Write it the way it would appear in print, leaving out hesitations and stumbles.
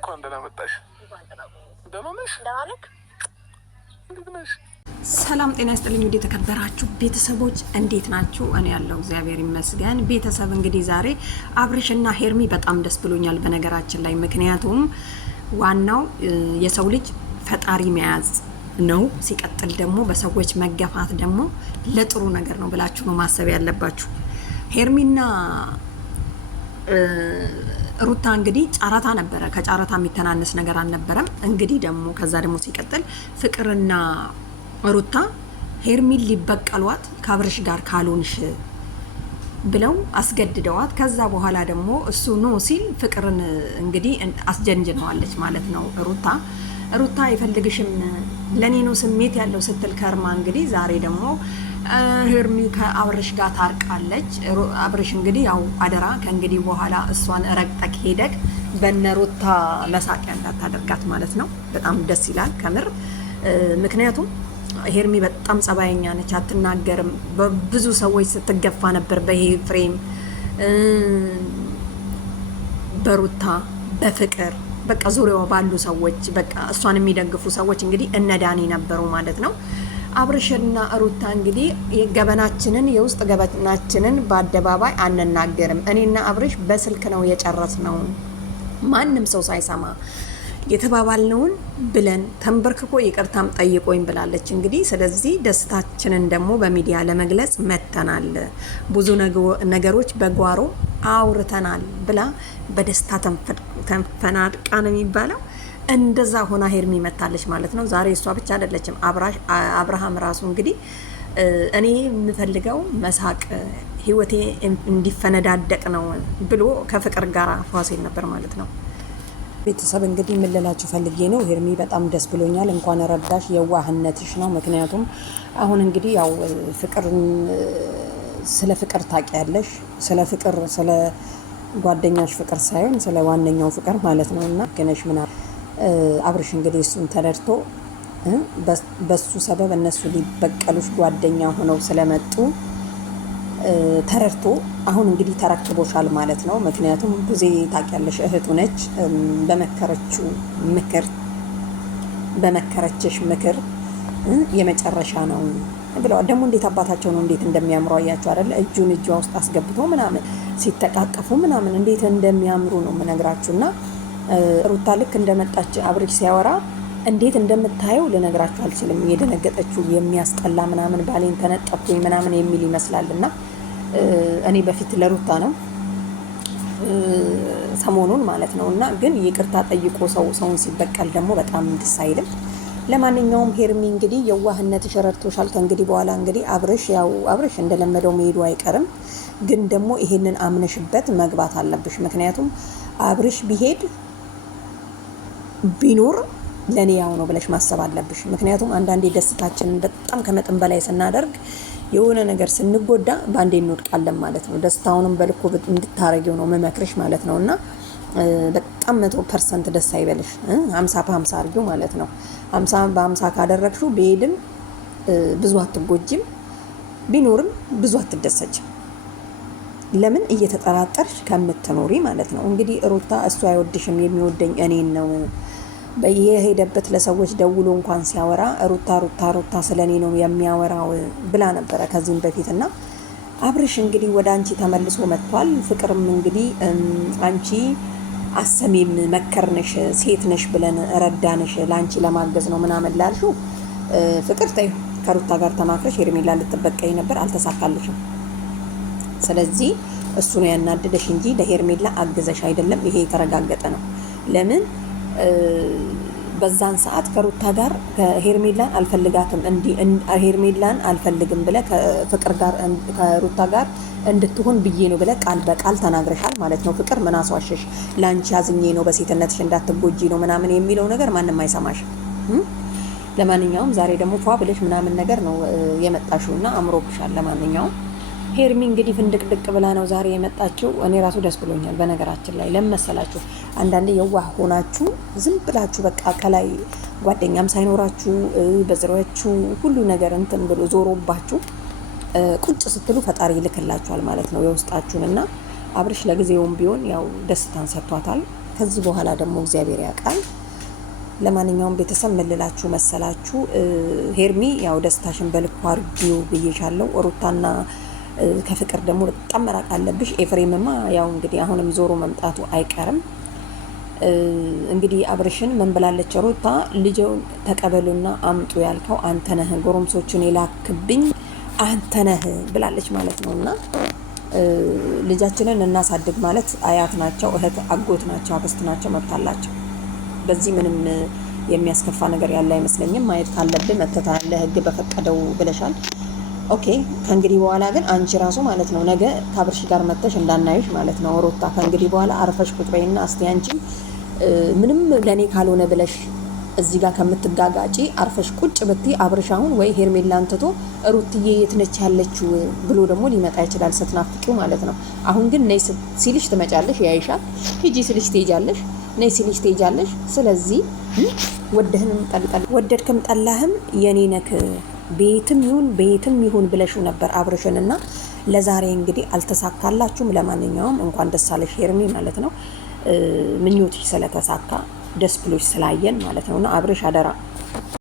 እንኳን ደህና መጣሽ። ደህና ነሽ? እንዴት ነሽ? ሰላም ጤና ይስጥልኝ። እንዴት ተከበራችሁ ቤተሰቦች እንዴት ናችሁ? እኔ ያለው እግዚአብሔር ይመስገን። ቤተሰብ እንግዲህ ዛሬ አብርሽና ሄርሚ በጣም ደስ ብሎኛል በነገራችን ላይ። ምክንያቱም ዋናው የሰው ልጅ ፈጣሪ መያዝ ነው። ሲቀጥል ደግሞ በሰዎች መገፋት ደግሞ ለጥሩ ነገር ነው ብላችሁ ነው ማሰብ ያለባችሁ። ሄርሚና ሩታ እንግዲህ ጨረታ ነበረ። ከጨረታ የሚተናነስ ነገር አልነበረም። እንግዲህ ደግሞ ከዛ ደግሞ ሲቀጥል ፍቅርና ሩታ ሄርሚን ሊበቀሏት ከአብርሽ ጋር ካልሆንሽ ብለው አስገድደዋት፣ ከዛ በኋላ ደግሞ እሱ ኖ ሲል ፍቅርን እንግዲህ አስጀንጅነዋለች ማለት ነው። ሩታ አይፈልግሽም ለኔ ነው ስሜት ያለው ስትል ከርማ እንግዲህ ዛሬ ደግሞ ሄርሚ ከአብርሽ ጋር ታርቃለች። አብርሽ እንግዲህ ያው አደራ ከእንግዲህ በኋላ እሷን ረግጠክ ሄደክ በነ ሩታ መሳቂያ እንዳታደርጋት ማለት ነው። በጣም ደስ ይላል ከምር። ምክንያቱም ሄርሚ በጣም ጸባየኛ ነች፣ አትናገርም። በብዙ ሰዎች ስትገፋ ነበር፣ በኤፍሬም በሩታ በፍቅር በቃ ዙሪያዋ ባሉ ሰዎች በቃ እሷን የሚደግፉ ሰዎች እንግዲህ እነ ዳኒ ነበሩ ማለት ነው። አብርሽና ሩታ እንግዲህ ገበናችንን የውስጥ ገበናችንን በአደባባይ አንናገርም፣ እኔና አብርሽ በስልክ ነው የጨረስነው ማንም ሰው ሳይሰማ የተባባልነውን ብለን ተንበርክኮ ይቅርታም ጠይቆኝ ብላለች። እንግዲህ ስለዚህ ደስታችንን ደግሞ በሚዲያ ለመግለጽ መተናል፣ ብዙ ነገሮች በጓሮ አውርተናል ብላ በደስታ ተንፈናድቃ ነው የሚባለው። እንደዛ ሆና ሄርሚ መታለች ማለት ነው። ዛሬ እሷ ብቻ አይደለችም፣ አብርሃም ራሱ እንግዲህ እኔ የምፈልገው መሳቅ ህይወቴ እንዲፈነዳደቅ ነው ብሎ ከፍቅር ጋር ፏሴል ነበር ማለት ነው። ቤተሰብ እንግዲህ የምልላችሁ ፈልጌ ነው። ሄርሚ በጣም ደስ ብሎኛል። እንኳን ረዳሽ፣ የዋህነትሽ ነው። ምክንያቱም አሁን እንግዲህ ያው ፍቅር ስለ ፍቅር ታውቂያለሽ፣ ስለ ፍቅር ስለ ጓደኛሽ ፍቅር ሳይሆን ስለ ዋነኛው ፍቅር ማለት ነው። እና ገነሽ ምና አብርሽ እንግዲህ እሱን ተረድቶ በሱ ሰበብ እነሱ ሊበቀሉሽ ጓደኛ ሆነው ስለመጡ ተረድቶ አሁን እንግዲህ ተረክቦሻል ማለት ነው። ምክንያቱም ብዙ ታውቂያለሽ፣ እህቱ ነች። በመከረችሽ ምክር የመጨረሻ ነው ብለዋል። ደግሞ እንዴት አባታቸው ነው እንዴት እንደሚያምሩ አያቸው አይደለ? እጁን እጇ ውስጥ አስገብቶ ምናምን ሲተቃቀፉ ምናምን እንዴት እንደሚያምሩ ነው የምነግራችሁና ሩታ ልክ እንደመጣች አብርሽ ሲያወራ እንዴት እንደምታየው ልነግራችሁ አልችልም። የደነገጠችው የሚያስጠላ ምናምን ባሌን ተነጠፍኩኝ ምናምን የሚል ይመስላልና እኔ በፊት ለሩታ ነው ሰሞኑን ማለት ነው። እና ግን ይቅርታ ጠይቆ ሰውን ሲበቀል ደግሞ በጣም ደስ አይልም። ለማንኛውም ሄርሚ እንግዲህ የዋህነትሽ ረድቶሻል። ከእንግዲህ በኋላ እንግዲህ አብርሽ እንደለመደው መሄዱ አይቀርም። ግን ደግሞ ይሄንን አምነሽበት መግባት አለብሽ። ምክንያቱም አብርሽ ቢሄድ ቢኖር ለኔ ያው ነው ብለሽ ማሰብ አለብሽ። ምክንያቱም አንዳንዴ ደስታችንን በጣም ከመጠን በላይ ስናደርግ የሆነ ነገር ስንጎዳ ባንዴ እንወድቃለን ማለት ነው። ደስታውንም በልኩ እንድታረጊው ነው መመክርሽ ማለት ነው። እና በጣም 100% ደስ አይበልሽ፣ 50 በ50 አድርጊው ማለት ነው። 50 በ50 ካደረግሽው ቢሄድም ብዙ አትጎጂም፣ ቢኖርም ብዙ አትደሰችም። ለምን እየተጠራጠርሽ ከምትኖሪ ማለት ነው። እንግዲህ ሩታ እሱ አይወድሽም የሚወደኝ እኔን ነው በየሄደበት ለሰዎች ደውሎ እንኳን ሲያወራ ሩታ ስለኔ ነው የሚያወራው ብላ ነበረ ከዚህም በፊትና አብርሽ እንግዲህ ወደ አንቺ ተመልሶ መጥቷል። ፍቅርም እንግዲህ አንቺ አሰሚም መከርነሽ ሴት ነሽ ብለን ረዳንሽ ለአንቺ ለማገዝ ነው ምናምን ላልሽው ፍቅር ተይው፣ ከሩታ ጋር ተማክረሽ ሄርሜላ ልትበቀይ ነበር፣ አልተሳካልሽም። ስለዚህ እሱ ነው ያናደደሽ እንጂ ለሄርሜላ አግዘሽ አይደለም። ይሄ የተረጋገጠ ነው። ለምን በዛን ሰዓት ከሩታ ጋር ሄርሜላን አልፈልጋትም ሄርሜላን አልፈልግም ብለ ከፍቅር ጋር ከሩታ ጋር እንድትሆን ብዬ ነው ብለ ቃል በቃል ተናግረሻል ማለት ነው። ፍቅር ምን አስዋሸሽ? ላንቺ አዝኜ ነው በሴትነትሽ እንዳትጎጂ ነው ምናምን የሚለው ነገር ማንም አይሰማሽ። ለማንኛውም ዛሬ ደግሞ ፏ ብለሽ ምናምን ነገር ነው የመጣሽውና አምሮብሻል። ለማንኛውም ሄርሚ እንግዲህ ፍንድቅድቅ ብላ ነው ዛሬ የመጣችው። እኔ ራሱ ደስ ብሎኛል በነገራችን ላይ። ለመሰላችሁ አንዳንዴ የዋህ ሆናችሁ ዝም ብላችሁ በቃ ከላይ ጓደኛም ሳይኖራችሁ በዝሮያችሁ ሁሉ ነገር እንትን ብሎ ዞሮባችሁ ቁጭ ስትሉ ፈጣሪ ይልክላችኋል ማለት ነው የውስጣችሁንና አብርሽ ለጊዜውም ቢሆን ያው ደስታን ሰጥቷታል። ከዚህ በኋላ ደግሞ እግዚአብሔር ያውቃል። ለማንኛውም ቤተሰብ ምልላችሁ መሰላችሁ፣ ሄርሚ ያው ደስታሽን በልኩ አርጊው ብዬሻለሁ። ሩታና ከፍቅር ደግሞ በጣም መራቅ አለብሽ። ኤፍሬምማ ያው እንግዲህ አሁንም ዞሮ መምጣቱ አይቀርም። እንግዲህ አብርሽን ምን ብላለች ሩታ? ልጅውን ተቀበሉና አምጡ ያልከው አንተ ነህ፣ ጎረምሶቹን የላክብኝ አንተ ነህ ብላለች ማለት ነው። እና ልጃችንን እናሳድግ ማለት አያት ናቸው፣ እህት አጎት ናቸው፣ አክስት ናቸው፣ መብት አላቸው። በዚህ ምንም የሚያስከፋ ነገር ያለ አይመስለኝም። ማየት ካለብህ መተታለ ህግ በፈቀደው ብለሻል። ኦኬ ከእንግዲህ በኋላ ግን አንቺ ራሱ ማለት ነው ነገ ከአብርሽ ጋር መተሽ እንዳናይሽ ማለት ነው ሩታ። ከእንግዲህ በኋላ አርፈሽ ቁጭ በይና እስቲ አንቺ ምንም ለኔ ካልሆነ ብለሽ እዚህ ጋር ከምትጋጋጪ አርፈሽ ቁጭ ብትይ አብርሽ አሁን ወይ ሄርሜላን ትቶ ሩትዬ የት ነች ያለችው ብሎ ደግሞ ሊመጣ ይችላል፣ ስትናፍቂው ማለት ነው። አሁን ግን ነይ ሲልሽ ትመጫለሽ፣ ያይሻል። ሂጂ ሲልሽ ትሄጃለሽ፣ ነይ ሲልሽ ትሄጃለሽ። ስለዚህ ወደድክም ጠላህም የኔ ነክ ቤትም ይሁን ብለሽው ነበር አብርሽንና ለዛሬ እንግዲህ አልተሳካላችሁም። ለማንኛውም እንኳን ደስ አለሽ ሄርሜ ማለት ነው። ምኞትሽ ስለተሳካ ደስ ብሎሽ ስላየን ማለት ነውና አብርሽ አደራ